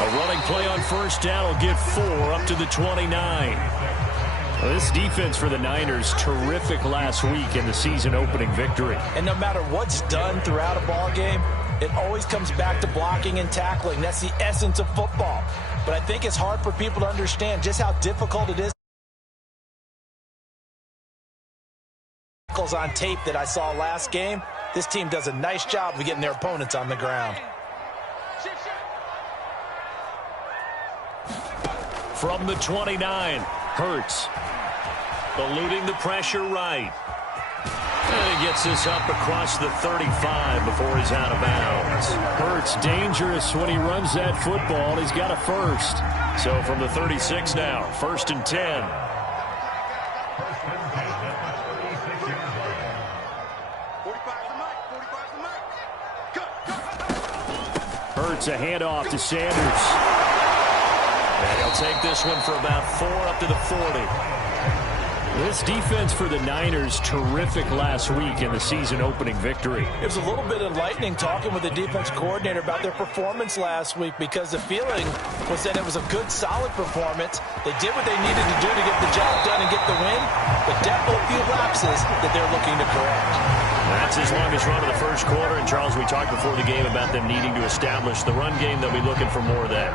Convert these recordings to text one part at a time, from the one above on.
A running play on first down will get 4 up to the 29. Well, this defense for the Niners, terrific last week in the season-opening victory. And no matter what's done throughout a ball game, it always comes back to blocking and tackling. That's the essence of football. But I think it's hard for people to understand just how difficult it is. On tape that I saw last game, this team does a nice job of getting their opponents on the ground. From the 29, Hurts eluding the pressure right. And he gets this up across the 35 before he's out of bounds. Hurts dangerous when he runs that football. He's got a first. So from the 36 now, 1st and 10. Hurts a handoff to Sanders. And he'll take this one for about 4 up to the 40. This defense for the Niners, terrific last week in the season-opening victory. It was a little bit enlightening talking with the defense coordinator about their performance last week because the feeling was that it was a good, solid performance. They did what they needed to do to get the job done and get the win, but definitely a few lapses that they're looking to correct. That's his longest run of the first quarter. And, Charles, we talked before the game about them needing to establish the run game. They'll be looking for more of that.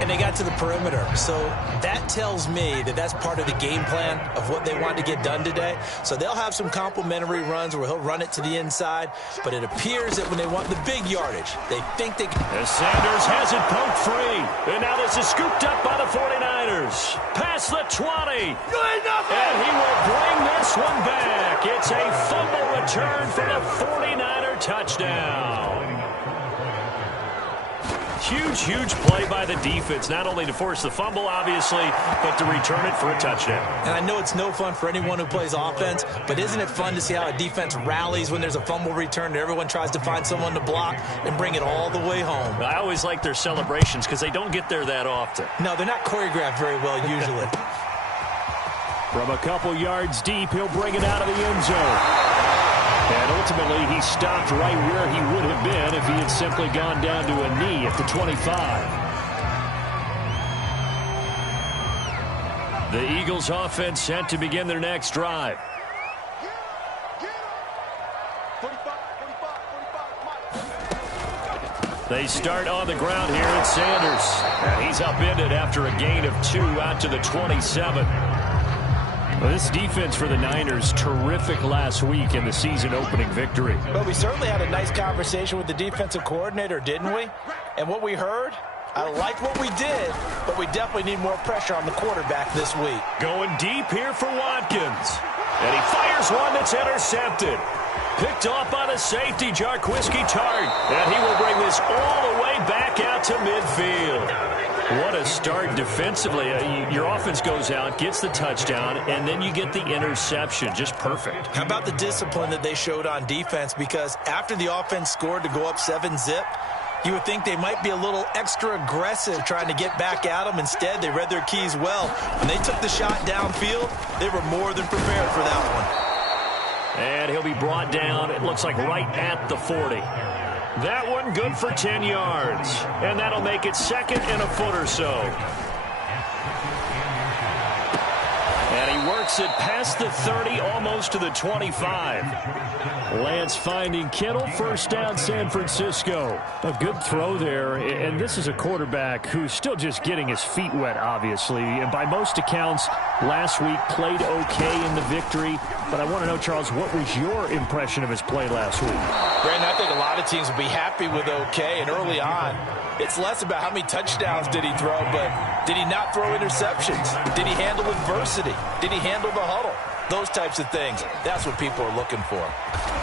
And they got to the perimeter. So that tells me that that's part of the game plan of what they want to get done today. So they'll have some complimentary runs where he'll run it to the inside. But it appears that when they want the big yardage, they think they can. As Sanders has it poked free. And now this is scooped up by the 49ers. Past the 20. And he will bring this one back. It's a fumble return for the 49er touchdown. Huge play by the defense, not only to force the fumble, obviously, but to return it for a touchdown. And I know it's no fun for anyone who plays offense, but isn't it fun to see how a defense rallies when there's a fumble return and everyone tries to find someone to block and bring it all the way home? I always like their celebrations because they don't get there that often. No, they're not choreographed very well usually. From a couple yards deep, he'll bring it out of the end zone. And ultimately, he stopped right where he would have been if he had simply gone down to a knee at the 25. The Eagles offense set to begin their next drive. They start on the ground here at Sanders. And he's upended after a gain of 2 out to the 27. Well, this defense for the Niners, terrific last week in the season-opening victory. Well, we certainly had a nice conversation with the defensive coordinator, didn't we? And what we heard, I like what we did, but we definitely need more pressure on the quarterback this week. Going deep here for Watkins. And he fires one that's intercepted. Picked off by the safety, Jarquiski Tart. And he will bring this all the way back out to midfield. What a start defensively. Your offense goes out, gets the touchdown, and then you get the interception. Just perfect. How about the discipline that they showed on defense? Because after the offense scored to go up 7-zip, you would think they might be a little extra aggressive trying to get back at them. Instead, they read their keys well. When they took the shot downfield, they were more than prepared for that one. And he'll be brought down, it looks like right at the 40. That one good for 10 yards. And that'll make it 2nd and a foot or so. And he works it past the 30, almost to the 25. Lance finding Kittle, 1st down San Francisco. A good throw there, and this is a quarterback who's still just getting his feet wet, obviously. And by most accounts, last week played okay in the victory. But I want to know, Charles, what was your impression of his play last week? Brandon, I think a lot of teams will be happy with okay, and early on, it's less about how many touchdowns did he throw, but did he not throw interceptions? Did he handle adversity? Did he handle the huddle? Those types of things. That's what people are looking for.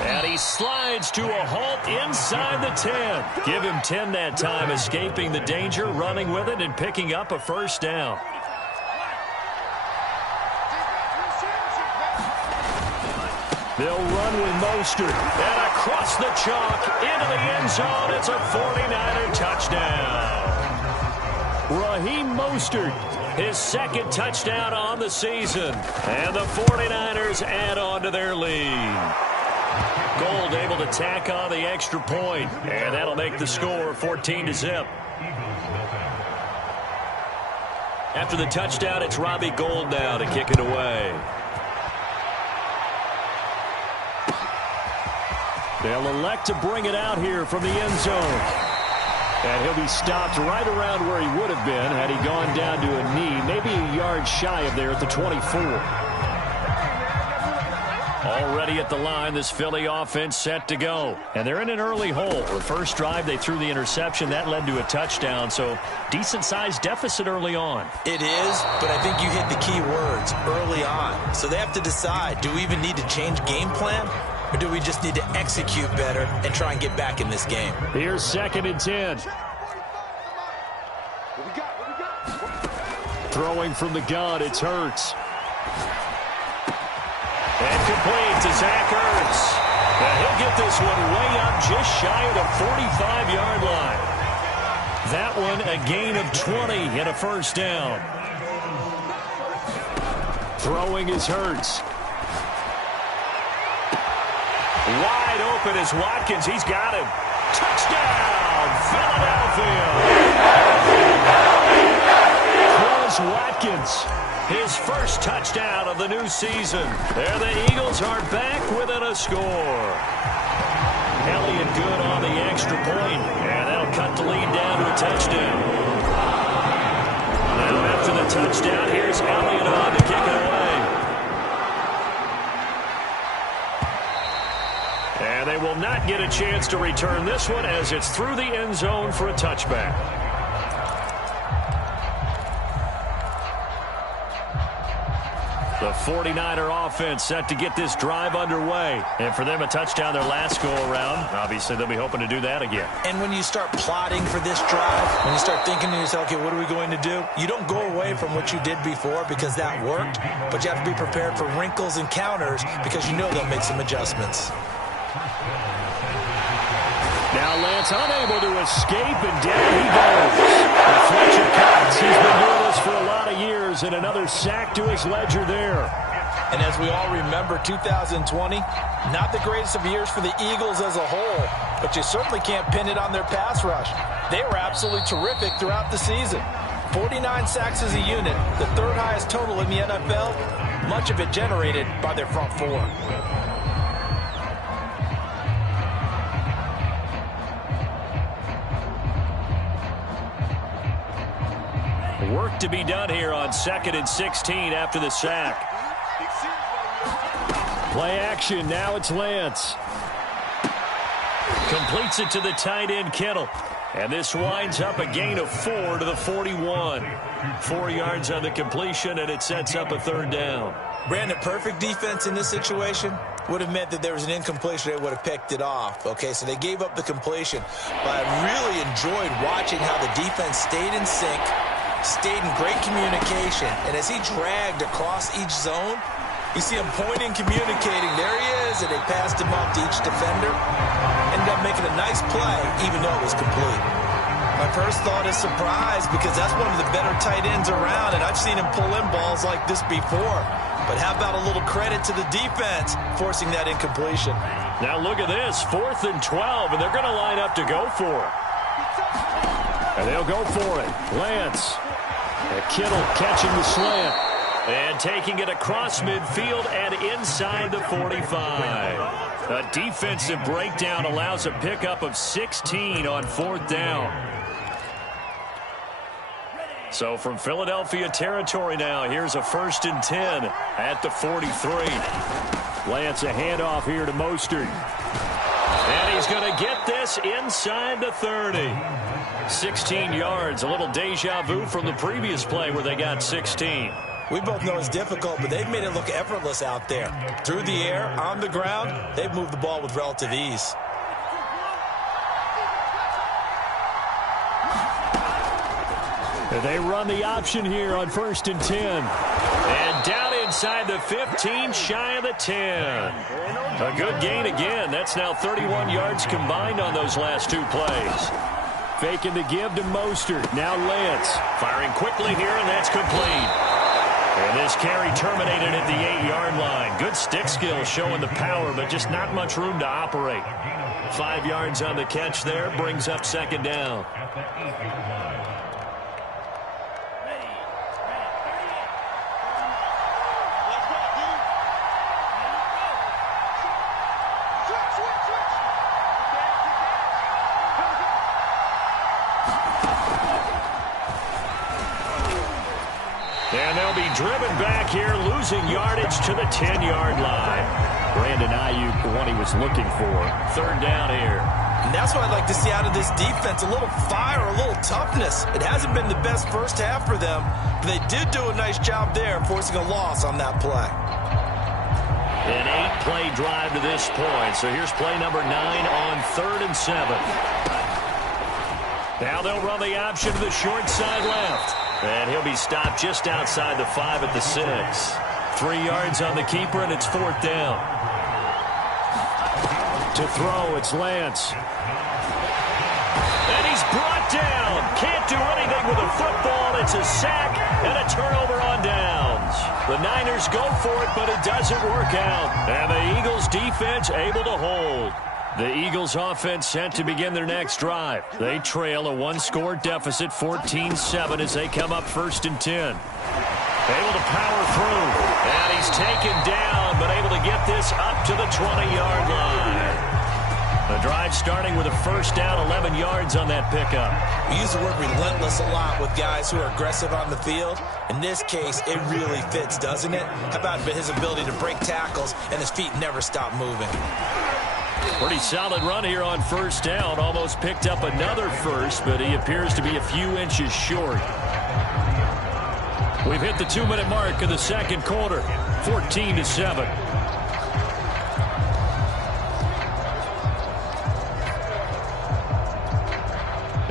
And he slides to a halt inside the 10. Give him 10 that time, escaping the danger, running with it, and picking up a 1st down. They'll run with Mostert. And across the chalk, into the end zone. It's a 49er touchdown. Raheem Mostert, his 2nd touchdown on the season. And the 49ers add on to their lead. Gold able to tack on the extra point, and that'll make the score 14-0. After the touchdown, it's Robbie Gould now to kick it away. They'll elect to bring it out here from the end zone. And he'll be stopped right around where he would have been had he gone down to a knee, maybe a yard shy of there at the 24. Already at the line, this Philly offense set to go. And they're in an early hole. The first drive, they threw the interception. That led to a touchdown, so decent-sized deficit early on. It is, but I think you hit the key words, early on. So they have to decide, do we even need to change game plan? Or do we just need to execute better and try and get back in this game? Here's 2nd and 10. Throwing from the gun, it's Hurts. And complete to Zach Ertz. And he'll get this one way up just shy of the 45-yard line. That one a gain of 20 and a first down. Throwing is Hurts. Wide open is Watkins. He's got him. Touchdown, Philadelphia. Chris Watkins, his first touchdown of the new season. There the Eagles are back within a score. Elliott good on the extra point, and that'll cut the lead down to a touchdown. Now after the touchdown, here's Elliott on to kick it away. And they will not get a chance to return this one as it's through the end zone for a touchback. The 49er offense set to get this drive underway. And for them, a touchdown their last go-around. Obviously, they'll be hoping to do that again. And when you start plotting for this drive, when you start thinking to yourself, okay, what are we going to do? You don't go away from what you did before because that worked, but you have to be prepared for wrinkles and counters because you know they'll make some adjustments. Now Lance unable to escape, and down he goes. And Fletcher Cox, he's been doing this for a lot of years, and another sack to his ledger there. And as we all remember, 2020, not the greatest of years for the Eagles as a whole, but you certainly can't pin it on their pass rush. They were absolutely terrific throughout the season. 49 sacks as a unit, the third highest total in the NFL, much of it generated by their front four. Work to be done here on 2nd and 16 after the sack. Play action. Now it's Lance. Completes it to the tight end, Kittle. And this winds up a gain of 4 to the 41. 4 yards on the completion, and it sets up a third down. Brandon, perfect defense in this situation would have meant that there was an incompletion. They would have picked it off. Okay, so they gave up the completion. But I really enjoyed watching how the defense stayed in sync, stayed in great communication, and as he dragged across each zone, you see him pointing, communicating. There he is, and they passed him up to each defender. Ended up making a nice play, even though it was complete. My first thought is surprise, because that's one of the better tight ends around, and I've seen him pull in balls like this before. But how about a little credit to the defense forcing that incompletion? Now look at this, 4th and 12, and they're going to line up to go for it. And they'll go for it. Lance. And Kittle catching the slant. And taking it across midfield and inside the 45. A defensive breakdown allows a pickup of 16 on 4th down. So from Philadelphia territory now, here's a 1st and 10 at the 43. Lance, a handoff here to Mostert. And he's going to get this inside the 30. 16 yards, a little deja vu from the previous play where they got 16. We both know it's difficult, but they've made it look effortless out there. Through the air, on the ground, they've moved the ball with relative ease. And they run the option here on 1st and 10. And down inside the 15, shy of the 10. A good gain again. That's now 31 yards combined on those last 2 plays. Faking the give to Mostert. Now Lance firing quickly here, and that's complete. And this this carry terminated at the 8-yard line. Good stick skill showing the power, but just not much room to operate. 5 yards on the catch there, brings up second down. And they'll be driven back here, losing yardage to the 10-yard line. Brandon Ayuk, the one he was looking for. Third down here. And that's what I'd like to see out of this defense, a little fire, a little toughness. It hasn't been the best first half for them, but they did do a nice job there, forcing a loss on that play. An 8-play drive to this point. So here's play number 9 on 3rd and 7. Now they'll run the option to the short side left. And he'll be stopped just outside the 5 at the 6. 3 yards on the keeper, and it's 4th down. To throw, it's Lance. And he's brought down. Can't do anything with a football. It's a sack and a turnover on downs. The Niners go for it, but it doesn't work out. And the Eagles defense able to hold. The Eagles offense set to begin their next drive. They trail a 1-score deficit, 14-7, as they come up 1st and 10. Able to power through. And he's taken down, but able to get this up to the 20-yard line. The drive starting with a 1st down, 11 yards on that pickup. We use the word relentless a lot with guys who are aggressive on the field. In this case, it really fits, doesn't it? How about his ability to break tackles and his feet never stop moving? Pretty solid run here on 1st down. Almost picked up another first, but he appears to be a few inches short. We've hit the 2-minute mark of the second quarter. 14-7.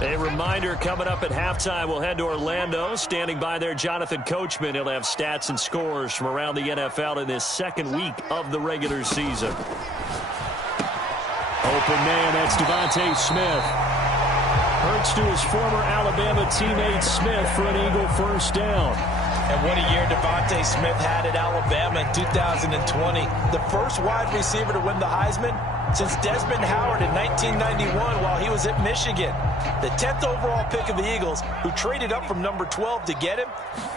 A reminder, coming up at halftime, we'll head to Orlando. Standing by there, Jonathan Coachman. He'll have stats and scores from around the NFL in this second week of the regular season. Open man, that's Devontae Smith. Hurts to his former Alabama teammate Smith for an Eagle 1st down. And what a year Devontae Smith had at Alabama in 2020. The first wide receiver to win the Heisman since Desmond Howard in 1991 while he was at Michigan. The 10th overall pick of the Eagles, who traded up from number 12 to get him.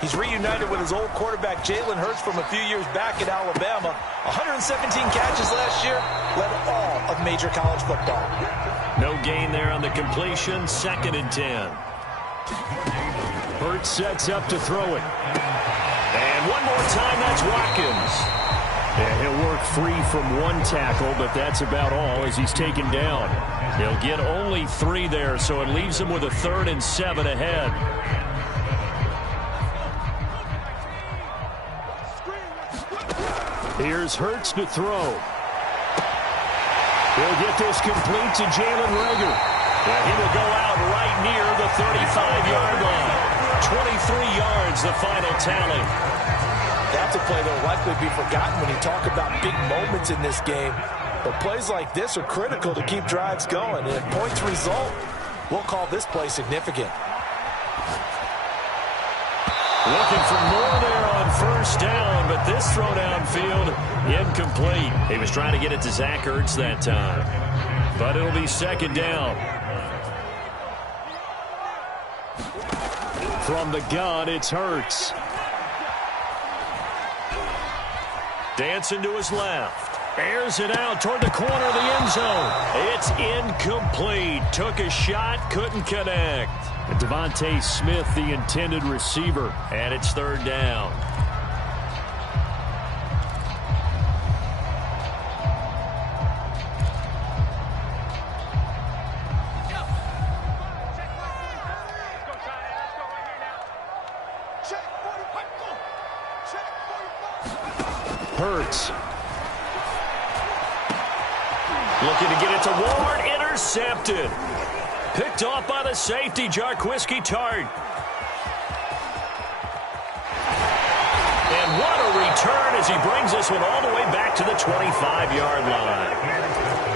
He's reunited with his old quarterback Jalen Hurts from a few years back at Alabama. 117 catches last year, led all of major college football. No gain there on the completion, 2nd and 10. Hurts sets up to throw it. And one more time, that's Watkins. And he'll work free from one tackle, but that's about all as he's taken down. He'll get only 3 there, so it leaves him with a 3rd and 7 ahead. Here's Hurts to throw. He'll get this complete to Jalen Reagor. And he will go out right near the 35-yard line. 23 yards, the final tally. That's a play that will likely be forgotten when you talk about big moments in this game. But plays like this are critical to keep drives going. And if points result, we'll call this play significant. Looking for more there on 1st down, but this throw downfield incomplete. He was trying to get it to Zach Ertz that time. But it'll be 2nd down. From the gun, it's Hurts. Dancing to his left. Airs it out toward the corner of the end zone. It's incomplete. Took a shot, couldn't connect. And Devontae Smith, the intended receiver. And it's 3rd down. Hurts. Looking to get it to Ward. Intercepted. Picked off by the safety, Jarquiski Tart. And what a return as he brings this one all the way back to the 25-yard line.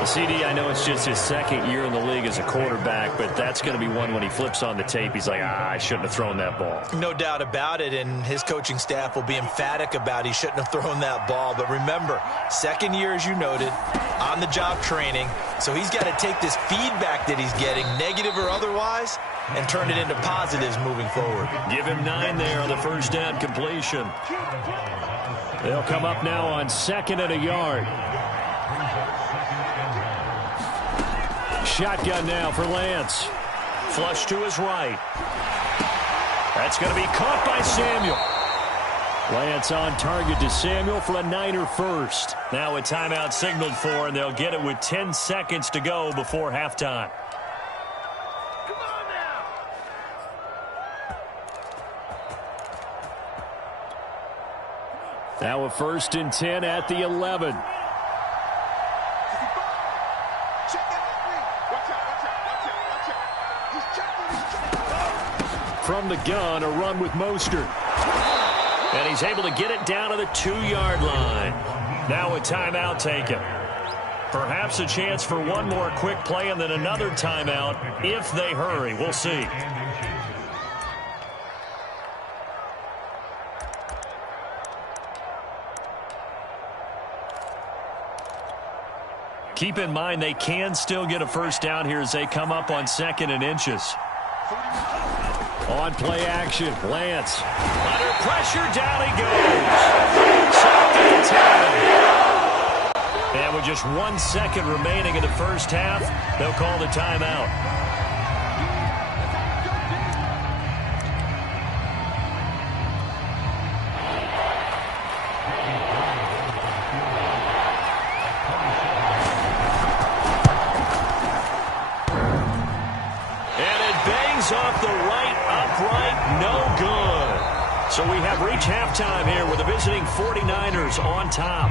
CD, I know it's just his second year in the league as a quarterback, but that's going to be one when he flips on the tape. He's like, I shouldn't have thrown that ball. No doubt about it, and his coaching staff will be emphatic about he shouldn't have thrown that ball. But remember, second year, as you noted, on-the-job training, so he's got to take this feedback that he's getting, negative or otherwise, and turn it into positives moving forward. Give him 9 there on the first down completion. They'll come up now on 2nd and a yard. Shotgun now for Lance. Flush to his right. That's going to be caught by Samuel. Lance on target to Samuel for a Niner first. Now a timeout signaled for, and they'll get it with 10 seconds to go before halftime. Come on now. Now a 1st and 10 at the 11. From the gun, a run with Mostert. And he's able to get it down to the 2-yard line. Now a timeout taken. Perhaps a chance for one more quick play and then another timeout if they hurry. We'll see. Keep in mind they can still get a first down here as they come up on 2nd and inches. On play action, Lance. Under pressure, down he goes. Sacked at the 10. And with just 1 second remaining in the first half, they'll call the timeout. Off the right upright, no good. So we have reached halftime here with the visiting 49ers on top.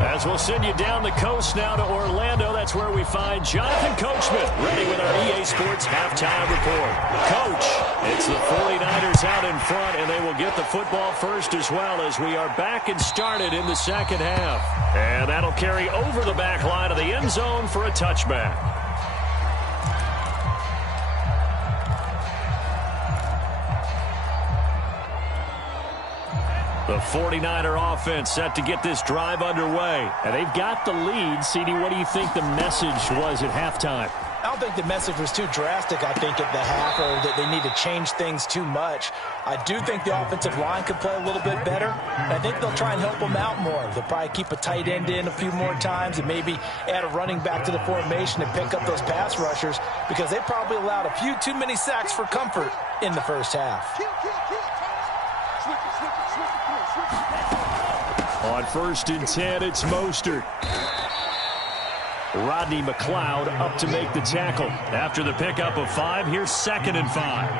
As we'll send you down the coast now to Orlando, that's where we find Jonathan Coachman ready with our EA Sports halftime report. Coach, it's the 49ers out in front, and they will get the football first as well as we are back and started in the second half. And that'll carry over the back line of the end zone for a touchback. The 49er offense set to get this drive underway. And they've got the lead. CD, what do you think the message was at halftime? I don't think the message was too drastic, I think, at the half, or that they need to change things too much. I do think the offensive line could play a little bit better. And I think they'll try and help them out more. They'll probably keep a tight end in a few more times and maybe add a running back to the formation and pick up those pass rushers because they probably allowed a few too many sacks for comfort in the first half. On 1st and 10, it's Mostert. Rodney McLeod up to make the tackle. After the pickup of 5, here's 2nd and 5.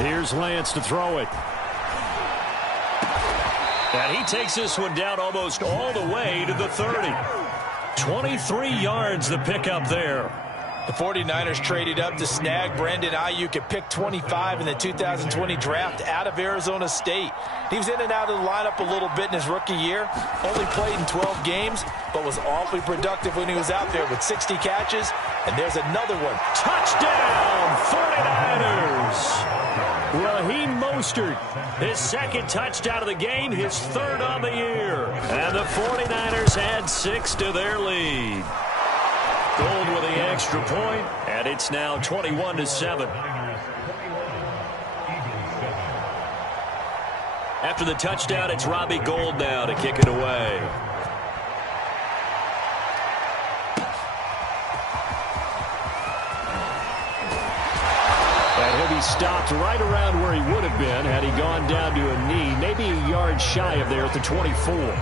Here's Lance to throw it. And he takes this one down almost all the way to the 30. 23 yards the pickup there. The 49ers traded up to snag Brandon Ayuk at pick 25 in the 2020 draft out of Arizona State. He was in and out of the lineup a little bit in his rookie year, only played in 12 games, but was awfully productive when he was out there with 60 catches. And there's another one. Touchdown, 49ers! Raheem Mostert, his 2nd touchdown of the game, his 3rd on the year. And the 49ers add 6 to their lead. Gold with the extra point, and it's now 21-7. After the touchdown, it's Robbie Gould now to kick it away. And he'll be stopped right around where he would have been had he gone down to a knee, maybe a yard shy of there at the 24.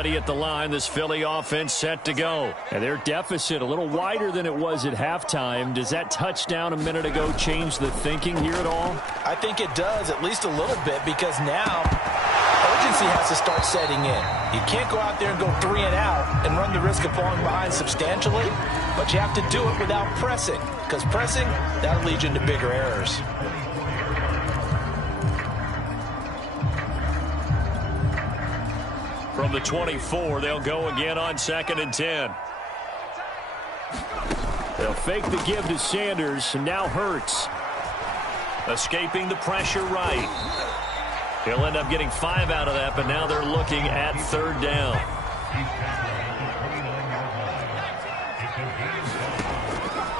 ready at the line. This Philly offense set to go. And their deficit a little wider than it was at halftime. Does that touchdown a minute ago change the thinking here at all? I think it does, at least a little bit, because now urgency has to start setting in. You can't go out there and go 3 and out and run the risk of falling behind substantially, but you have to do it without pressing, because pressing, that'll lead you into bigger errors. From the 24, they'll go again on 2nd and 10. They'll fake the give to Sanders, and now Hurts. Escaping the pressure right. He'll end up getting 5 out of that, but now they're looking at 3rd down.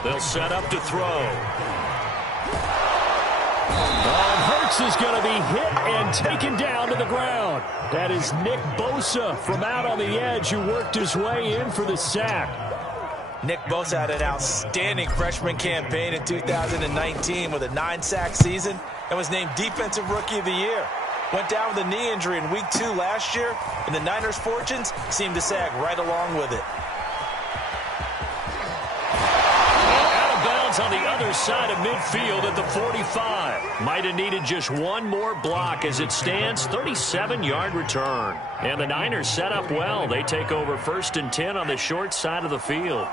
They'll set up to throw. Hurts is going to be hit and taken down to the ground. That is Nick Bosa from out on the edge who worked his way in for the sack. Nick Bosa had an outstanding freshman campaign in 2019 with a 9-sack season and was named Defensive Rookie of the Year. Went down with a knee injury in Week 2 last year, and the Niners' fortunes seemed to sag right along with it. Out of bounds on the other side of midfield at the 45. Might have needed just one more block as it stands, 37-yard return. And the Niners set up well. They take over 1st and 10 on the short side of the field.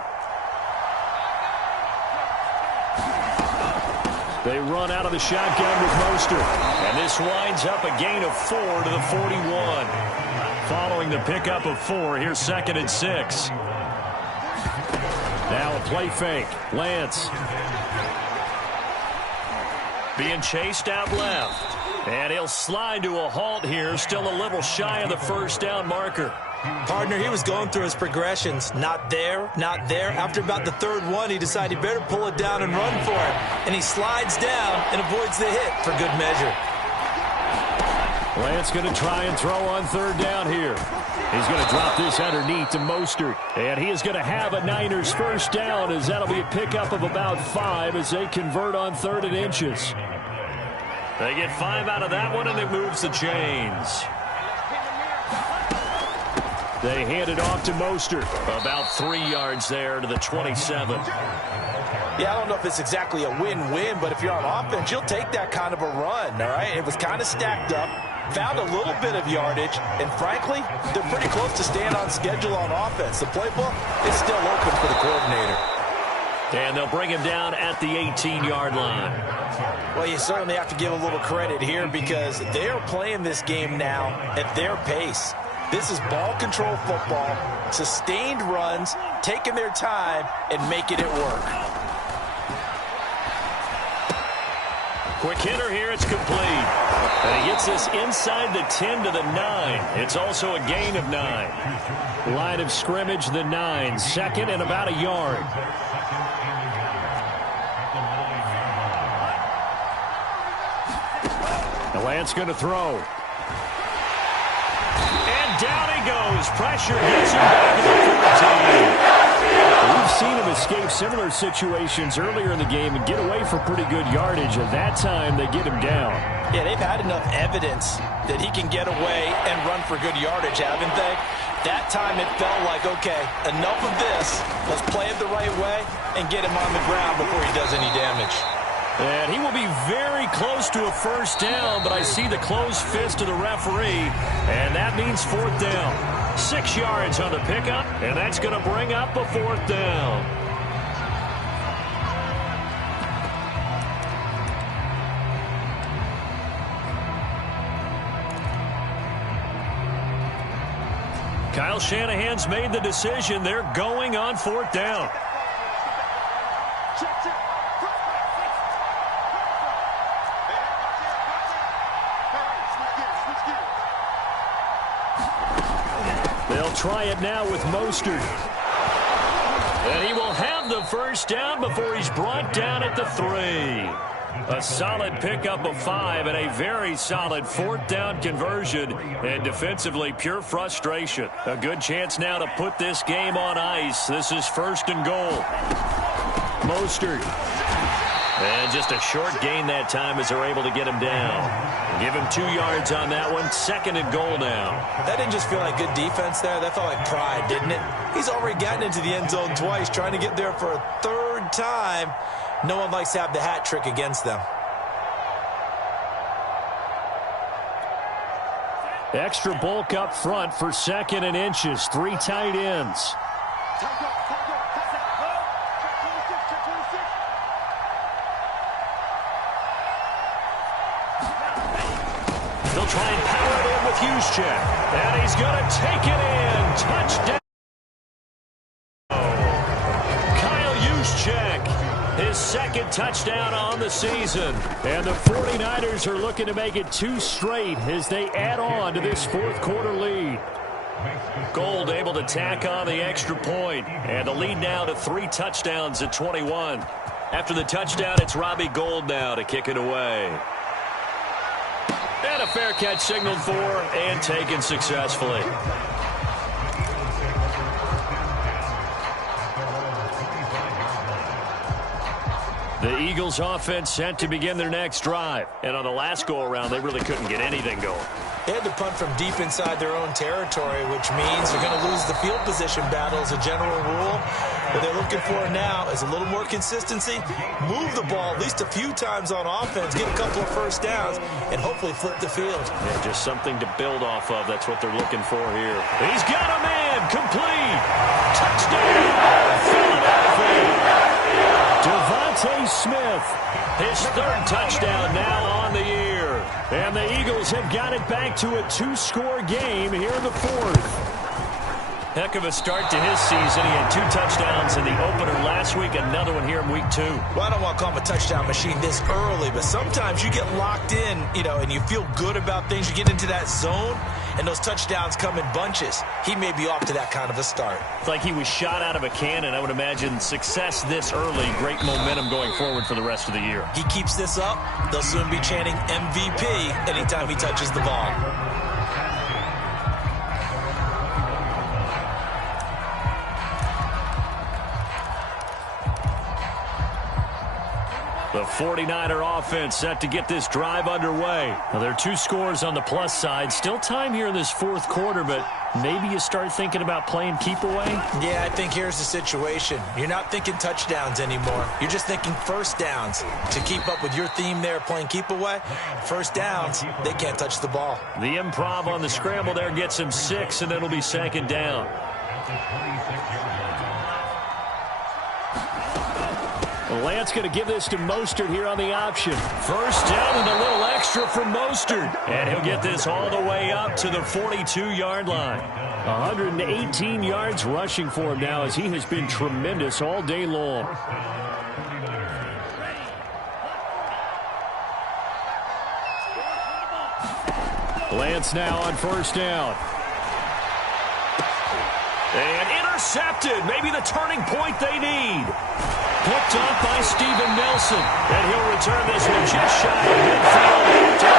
They run out of the shotgun with Mostert. And this winds up a gain of 4 to the 41. Following the pickup of 4, here's 2nd and 6. Now a play fake. Lance. Being chased out left. And he'll slide to a halt here. Still a little shy of the 1st down marker. Partner, he was going through his progressions. Not there, not there. After about the 3rd one, he decided he better pull it down and run for it. And he slides down and avoids the hit for good measure. Lance going to try and throw on 3rd down here. He's going to drop this underneath to Mostert. And he is going to have a Niners 1st down, as that'll be a pickup of about 5 as they convert on 3rd and inches. They get 5 out of that one, and it moves the chains. They hand it off to Mostert. About 3 yards there to the 27. Yeah, I don't know if it's exactly a win-win, but if you're on offense, you'll take that kind of a run, all right? It was kind of stacked up, found a little bit of yardage, and frankly, they're pretty close to staying on schedule on offense. The playbook is still open for the coordinator. And they'll bring him down at the 18-yard line. Well, you certainly have to give a little credit here because they are playing this game now at their pace. This is ball control football, sustained runs, taking their time, and making it work. Quick hitter here, it's complete. And he gets this inside the 10 to the 9. It's also a gain of 9. Line of scrimmage, the 9. 2nd and about a yard. The Lance going to throw. Down he goes. Pressure gets him back at the 14. We've seen him escape similar situations earlier in the game and get away for pretty good yardage. At that time, they get him down. Yeah, they've had enough evidence that he can get away and run for good yardage, haven't they? That time it felt like, okay, enough of this. Let's play it the right way and get him on the ground before he does any damage. And he will be very close to a 1st down, but I see the closed fist of the referee, and that means 4th down. 6 yards on the pickup, and that's going to bring up a 4th down. Kyle Shanahan's made the decision. They're going on 4th down. They'll try it now with Mostert. And he will have the 1st down before he's brought down at the 3. A solid pickup of 5 and a very solid 4th down conversion. And defensively, pure frustration. A good chance now to put this game on ice. This is 1st and goal. Mostert. And just a short gain that time as they're able to get him down. Give him 2 yards on that one. 2nd and goal now. That didn't just feel like good defense there. That felt like pride, didn't it? He's already gotten into the end zone twice, trying to get there for a 3rd time. No one likes to have the hat trick against them. Extra bulk up front for 2nd and inches. 3 tight ends. They'll try and power it in with Juszczyk. And he's going to take it in. Touchdown. Kyle Juszczyk, his 2nd touchdown on the season. And the 49ers are looking to make it 2 straight as they add on to this 4th quarter lead. Gold able to tack on the extra point. And the lead now to 3 touchdowns at 21. After the touchdown, it's Robbie Gould now to kick it away. And a fair catch signaled for and taken successfully. The Eagles offense set to begin their next drive. And on the last go-around, they really couldn't get anything going. They had to punt from deep inside their own territory, which means they're going to lose the field position battle as a general rule. What they're looking for now is a little more consistency, move the ball at least a few times on offense, get a couple of first downs, and hopefully flip the field. Yeah, just something to build off of. That's what they're looking for here. He's got a man. Complete. Touchdown. Philadelphia. Devontae Smith, his 3rd touchdown now on the year. And the Eagles have got it back to a 2-score game here in the 4th. Heck of a start to his season. He had 2 touchdowns in the opener last week, another one here in week 2. Well, I don't want to call him a touchdown machine this early, but sometimes you get locked in, and you feel good about things. You get into that zone, and those touchdowns come in bunches. He may be off to that kind of a start. It's like he was shot out of a cannon. I would imagine success this early, great momentum going forward for the rest of the year. He keeps this up, they'll soon be chanting MVP anytime he touches the ball. The 49er offense set to get this drive underway. Now, there are 2 scores on the plus side. Still time here in this 4th quarter, but maybe you start thinking about playing keep away? Yeah, I think here's the situation. You're not thinking touchdowns anymore. You're just thinking first downs. To keep up with your theme there, playing keep away, first downs, they can't touch the ball. The improv on the scramble there gets him 6, and it'll be 2nd down. Lance going to give this to Mostert here on the option. First down and a little extra from Mostert. And he'll get this all the way up to the 42-yard line. 118 yards rushing for him now as he has been tremendous all day long. Lance now on first down. And intercepted. Maybe the turning point they need. Picked up by Steven Nelson. And he'll return this one just shy of midfield to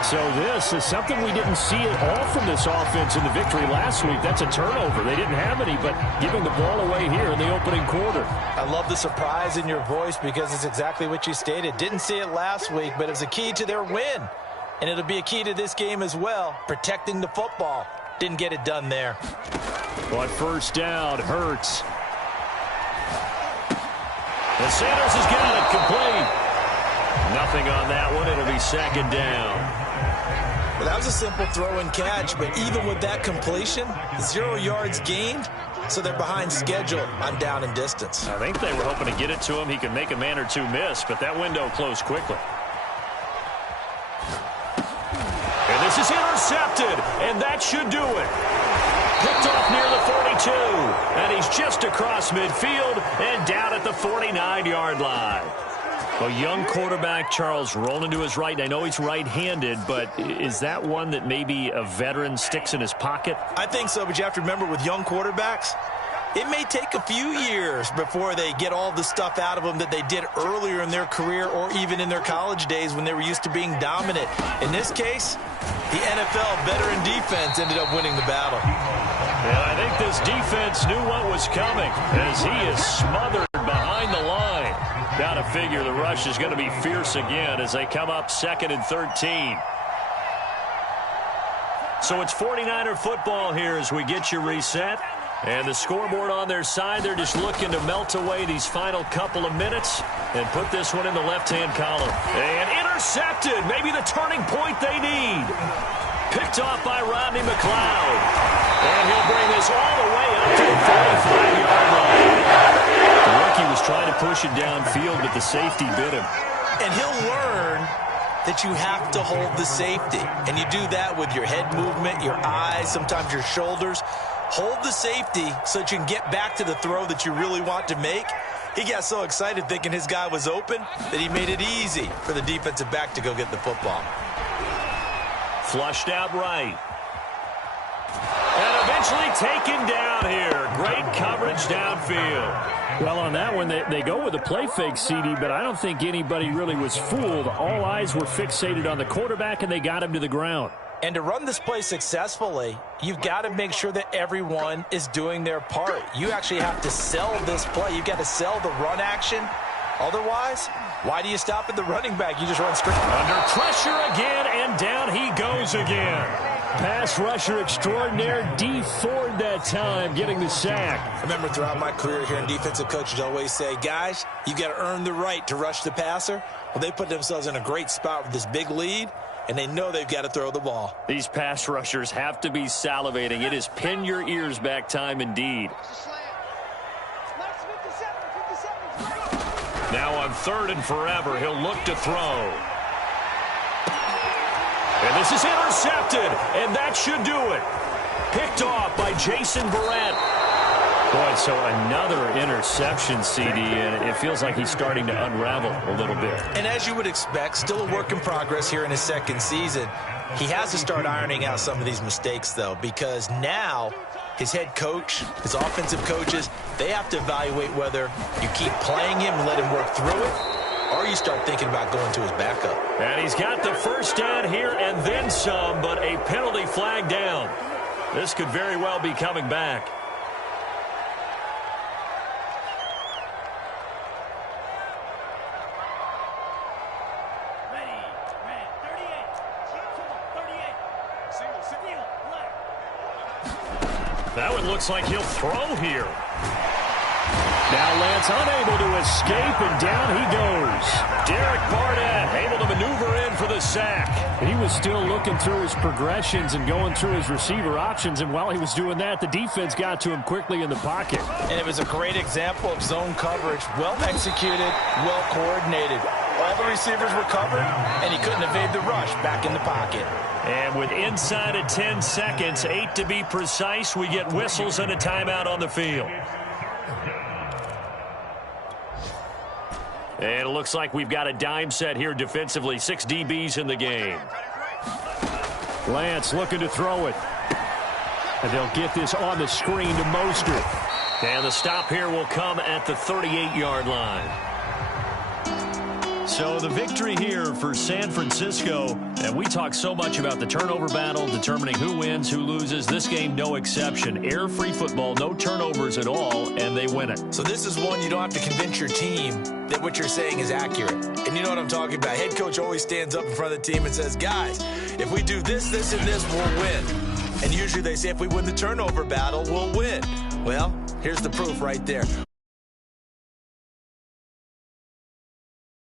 49. So this is something we didn't see at all from this offense in the victory last week. That's a turnover. They didn't have any, but giving the ball away here in the opening quarter. I love the surprise in your voice because it's exactly what you stated. Didn't see it last week, but it was a key to their win. And it'll be a key to this game as well, protecting the football. Didn't get it done there. But first down, Hurts. And Sanders has got it complete. Nothing on that one. It'll be second down. Well, that was a simple throw and catch, but even with that completion, 0 yards gained, so they're behind schedule on down and distance. I think they were hoping to get it to him. He could make a man or two miss, but that window closed quickly. And this is intercepted, and that should do it. Picked off near the 42, and he's just across midfield and down at the 49-yard line. A young quarterback, Charles, rolling to his right. I know he's right-handed, but is that one that maybe a veteran sticks in his pocket? I think so, but you have to remember with young quarterbacks, it may take a few years before they get all the stuff out of them that they did earlier in their career or even in their college days when they were used to being dominant. In this case, the NFL veteran defense ended up winning the battle. And I think this defense knew what was coming as he is smothered behind the line. got to figure the rush is going to be fierce again as they come up 2nd and 13. So it's 49er football here as we get you reset. And the scoreboard on their side, they're just looking to melt away these final couple of minutes and put this one in the left-hand column. And intercepted, maybe the turning point they need. Picked off by Rodney McLeod. And he'll bring this all the way up to the 45-yard line. The rookie was trying to push it downfield, but the safety bit him. And he'll learn that you have to hold the safety. And you do that with your head movement, your eyes, sometimes your shoulders. Hold the safety so that you can get back to the throw that you really want to make. He got so excited thinking his guy was open that he made it easy for the defensive back to go get the football. Flushed out right. And eventually taken down here. Great coverage downfield. Well, on that one, they go with a play fake, CD, but I don't think anybody really was fooled. All eyes were fixated on the quarterback, and they got him to the ground. And to run this play successfully, you've got to make sure that everyone is doing their part. You actually have to sell this play. You've got to sell the run action. Otherwise, why do you stop at the running back? You just run straight. Under pressure again, and down he goes again. Pass rusher extraordinaire, D. Ford that time, getting the sack. I remember throughout my career here in defensive coaches always say, guys, you got to earn the right to rush the passer. Well, they put themselves in a great spot with this big lead, and they know they've got to throw the ball. These pass rushers have to be salivating. It is pin your ears back time indeed. Now on 3rd and forever, he'll look to throw. And this is intercepted, and that should do it. Picked off by Jason Barrett. Boy, so another interception, CD, and it feels like he's starting to unravel a little bit. And as you would expect, still a work in progress here in his 2nd season. He has to start ironing out some of these mistakes, though, because now his head coach, his offensive coaches, they have to evaluate whether you keep playing him and let him work through it, or you start thinking about going to his backup. And he's got the first down here and then some, but a penalty flag down. This could very well be coming back. That one looks like he'll throw here. Now Lance unable to escape, and down he goes. Derek Barnett able to maneuver in for the sack. He was still looking through his progressions and going through his receiver options, and while he was doing that, the defense got to him quickly in the pocket. And it was a great example of zone coverage. Well executed, well coordinated. All the receivers were covered, and he couldn't evade the rush back in the pocket. And with inside of 10 seconds, 8 to be precise, we get whistles and a timeout on the field. And it looks like we've got a dime set here defensively. 6 DBs in the game. Lance looking to throw it. And they'll get this on the screen to Mostert. And the stop here will come at the 38-yard line. So the victory here for San Francisco, and we talk so much about the turnover battle, determining who wins, who loses. This game, no exception. Air-free football, no turnovers at all, and they win it. So this is one you don't have to convince your team that what you're saying is accurate. And you know what I'm talking about. Head coach always stands up in front of the team and says, guys, if we do this, this, and this, we'll win. And usually they say if we win the turnover battle, we'll win. Well, here's the proof right there.